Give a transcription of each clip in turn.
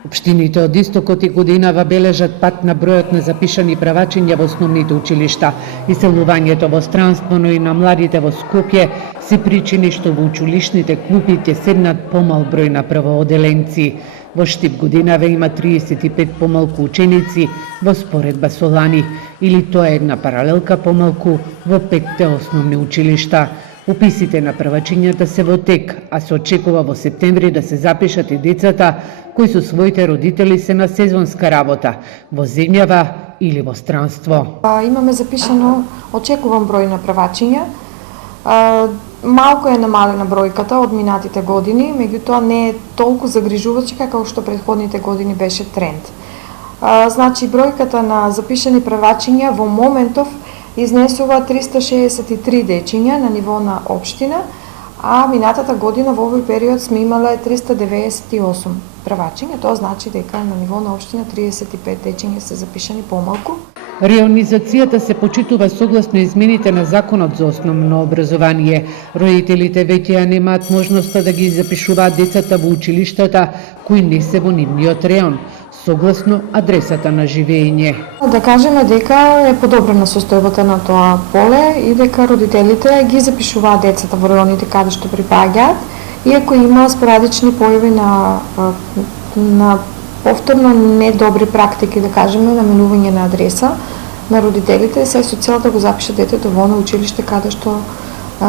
Општините од истокот и годинава бележат пат на бројот на запишани правачиња во основните училишта. Иселувањето во странство, но и на младите во Скопје се причини што во училишните клупи ќе седнат помал број на првооделенци. Во Штип годинава има 35 помалку ученици во споредба со лани, или тоа е една паралелка помалку во 5 основни училишта. Уписите на правачињата се во тек, а се очекува во септември да се запишат и децата кои со своите родители се на сезонска работа, во земјава или во странство. Имаме запишано очекуван број на правачиња. Малку е намалена бројката од минатите години, меѓутоа не е толку загрижувачка како што претходните години беше тренд. Значи, бројката на запишани правачиња во моментов изнесува 363 дечиња на ниво на општина, а минатата година во овој период сме имале 398 правачиња. Тоа значи дека на ниво на општина 35 дечиња се запишани помалку. Реонизацијата се почитува согласно измените на Законот за основно образование. Родителите веќе ја немаат можноста да ги запишуваат децата во училиштата кои не се во нивниот реон, согласно адресата на живење. Да кажеме дека е подобрена состојбата на тоа поле и дека родителите ги запишуваат децата во реоните каде што припаѓаат, иако има спорадични појави на повторно недобри практики, да кажеме, наменување на адреса на родителите, се со цел да го запишат детето во училиште каде што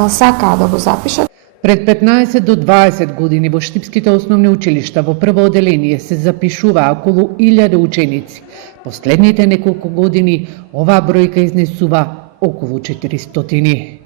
сакаат да го запишат. Пред 15 до 20 години во штипските основни училишта во прво оделение се запишуваа околу 1000 ученици. Последните неколку години оваа бројка изнесува околу 400.